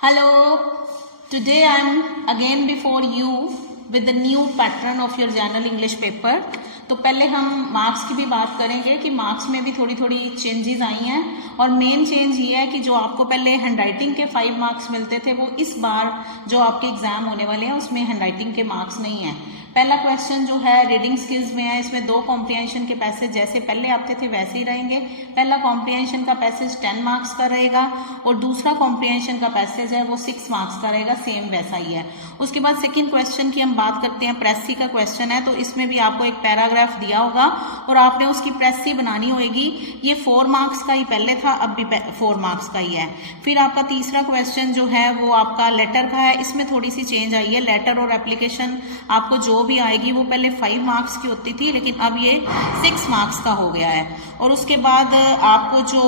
Hello, today I am again before you with the new pattern of your general English paper. तो पहले हम marks की भी बात करेंगे कि मार्क्स में भी थोड़ी थोड़ी चेंजेस आई हैं और मेन चेंज ये है कि जो आपको पहले हैंडराइटिंग के 5 मार्क्स मिलते थे वो इस बार जो आपके एग्जाम होने वाले हैं उसमें हैंडराइटिंग के मार्क्स नहीं हैं। पहला क्वेश्चन जो है रीडिंग स्किल्स में है, इसमें 2 कॉम्प्रिहेंशन के पैसेज जैसे पहले आते थे वैसे ही रहेंगे। पहला कॉम्प्रिहेंशन का पैसेज 10 मार्क्स का रहेगा और दूसरा कॉम्प्रिहेंशन का पैसेज है वो 6 मार्क्स का रहेगा, सेम वैसा ही है। उसके बाद सेकंड क्वेश्चन की हम बात करते हैं, प्रेसी का क्वेश्चन है, तो इसमें भी आपको एक पैराग्राफ दिया होगा और आपने उसकी प्रेसी बनानी होगी। ये 4 मार्क्स का ही पहले था, अब भी 4 मार्क्स का ही है। फिर आपका तीसरा क्वेश्चन जो है वो आपका लेटर का है, इसमें थोड़ी सी चेंज आई है। लेटर और एप्लीकेशन आपको जो भी आएगी वो पहले 5 मार्क्स की होती थी लेकिन अब ये 6 मार्क्स का हो गया है। और उसके बाद आपको जो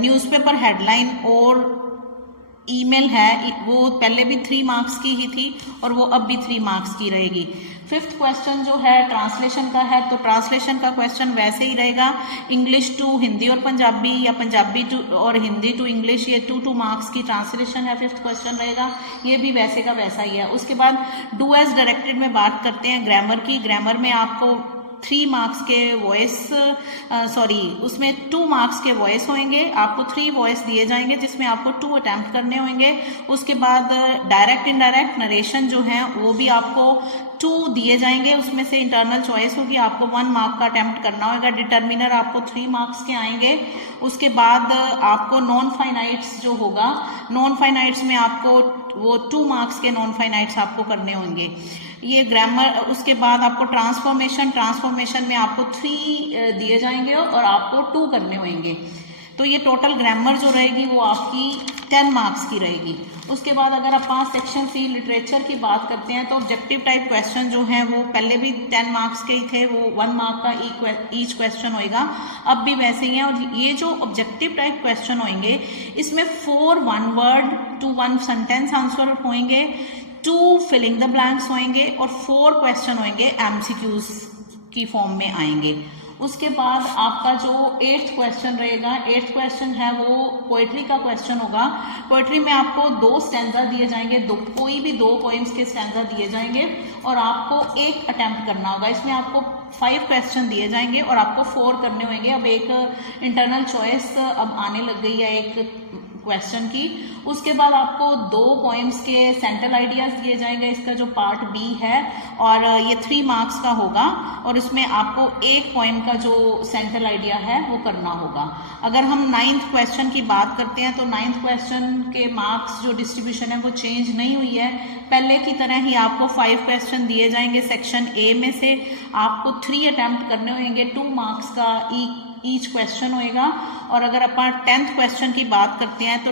न्यूज़पेपर हेडलाइन और ईमेल है वो पहले भी 3 मार्क्स की ही थी और वो अब भी 3 मार्क्स की रहेगी। फिफ्थ क्वेश्चन जो है ट्रांसलेशन का है, तो ट्रांसलेशन का क्वेश्चन वैसे ही रहेगा, इंग्लिश टू हिंदी और पंजाबी या पंजाबी टू और हिंदी टू इंग्लिश, ये 2 मार्क्स की ट्रांसलेशन है। फिफ्थ क्वेश्चन रहेगा, ये भी वैसे का वैसा ही है। उसके बाद डू एज डायरेक्टेड में बात करते हैं ग्रामर की। ग्रामर में आपको 3 मार्क्स के वॉइस उसमें 2 मार्क्स के वॉइस होंगे, आपको 3 वॉइस दिए जाएंगे जिसमें आपको 2 अटेम्प्ट करने होंगे। उसके बाद डायरेक्ट इनडायरेक्ट नरेशन जो है वो भी आपको 2 दिए जाएंगे, उसमें से इंटरनल चॉइस होगी, आपको 1 मार्क का अटेम्प्ट करना होगा। डिटर्मिनर आपको 3 मार्क्स के आएंगे। उसके बाद आपको नॉन फाइनाइट्स जो होगा, नॉन फाइनाइट्स में आपको वो 2 मार्क्स के नॉन फाइनाइट्स आपको करने होंगे। ये ग्रामर। उसके बाद आपको ट्रांसफॉर्मेशन में आपको 3 दिए जाएंगे और आपको 2 करने होंगे। तो ये टोटल ग्रामर जो रहेगी वो आपकी 10 मार्क्स की रहेगी। उसके बाद अगर आप सेक्शन सी लिटरेचर की बात करते हैं तो ऑब्जेक्टिव टाइप क्वेश्चन जो हैं वो पहले भी 10 मार्क्स के ही थे, वो 1 मार्क का ईच क्वेश्चन होएगा, अब भी वैसे ही है। और ये जो ऑब्जेक्टिव टाइप क्वेश्चन होंगे इसमें 4 1 वर्ड टू 1 सेंटेंस आंसर होंगे, 2 फिलिंग द ब्लैंक्स होंगे और 4 क्वेश्चन होंगे एमसीक्यूज की फॉर्म में आएंगे। उसके बाद आपका जो 8th क्वेश्चन रहेगा, 8th क्वेश्चन है वो पोएट्री का क्वेश्चन होगा। पोएट्री में आपको 2 स्टैंजा दिए जाएंगे, कोई भी 2 पोएम्स के स्टैंजा दिए जाएंगे और आपको 1 अटेम्प्ट करना होगा। इसमें आपको 5 क्वेश्चन दिए जाएंगे और आपको 4 करने होंगे। अब एक इंटरनल चॉइस अब आने लग गई है एक क्वेश्चन की। उसके बाद आपको 2 पोएम्स के सेंट्रल आइडियाज दिए जाएंगे, इसका जो पार्ट बी है, और ये 3 मार्क्स का होगा और इसमें आपको 1 पोएम का जो सेंट्रल आइडिया है वो करना होगा। अगर हम 9th क्वेश्चन की बात करते हैं तो 9th क्वेश्चन के मार्क्स जो डिस्ट्रीब्यूशन है वो चेंज नहीं हुई है, पहले की तरह ही आपको 5 क्वेश्चन दिए जाएंगे। सेक्शन ए में से आपको 3 अटेम्प्ट करने होंगे, 2 मार्क्स का ईच क्वेश्चन होएगा। और अगर अपन 10th क्वेश्चन की बात करते हैं तो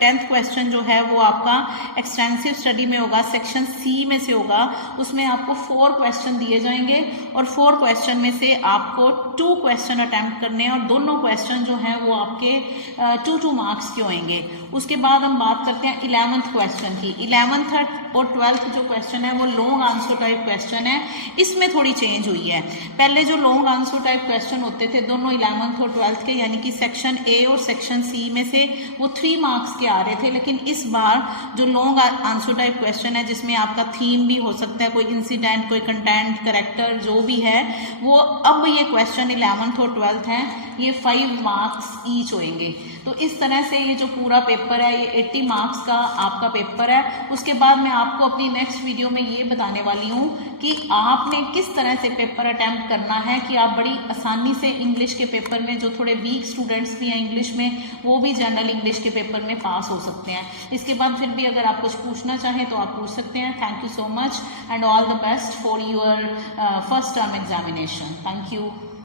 10th क्वेश्चन जो है वो आपका एक्सटेंसिव स्टडी में होगा, सेक्शन सी में से होगा, उसमें आपको 4 क्वेश्चन दिए जाएंगे और 4 क्वेश्चन में से आपको 2 क्वेश्चन अटेम्प्ट करने हैं और दोनों क्वेश्चन जो हैं वो आपके 2 मार्क्स के होंगे। उसके बाद हम बात करते हैं 11th क्वेश्चन की। 11th और 12th जो क्वेश्चन है वो लॉन्ग आंसर टाइप क्वेश्चन है, इसमें थोड़ी चेंज हुई है। पहले जो लॉन्ग आंसर टाइप क्वेश्चन होते थे दोनों 11th और 12th के, यानी कि सेक्शन ए और सेक्शन सी में से वो 3 मार्क्स के आ रहे थे, लेकिन इस बार जो लॉन्ग आंसर टाइप क्वेश्चन है जिसमें आपका थीम भी हो सकता है, कोई इंसिडेंट, कोई कंटेंट, कैरेक्टर जो भी है वो, अब ये क्वेश्चन 11th और 12th हैं, ये 5 मार्क्स ईच होंगे। तो इस तरह से ये जो पूरा पेपर है ये 80 मार्क्स का आपका पेपर है। उसके बाद मैं आपको अपनी नेक्स्ट वीडियो में ये बताने वाली हूँ कि आपने किस तरह से पेपर अटेम्प्ट करना है कि आप बड़ी आसानी से इंग्लिश के पेपर में, जो थोड़े वीक स्टूडेंट्स भी हैं इंग्लिश में, वो भी जनरल इंग्लिश के पेपर में पास हो सकते हैं। इसके बाद फिर भी अगर आप कुछ पूछना चाहें तो आप पूछ सकते हैं। Thank you so much and all the best for your first term examination. Thank you.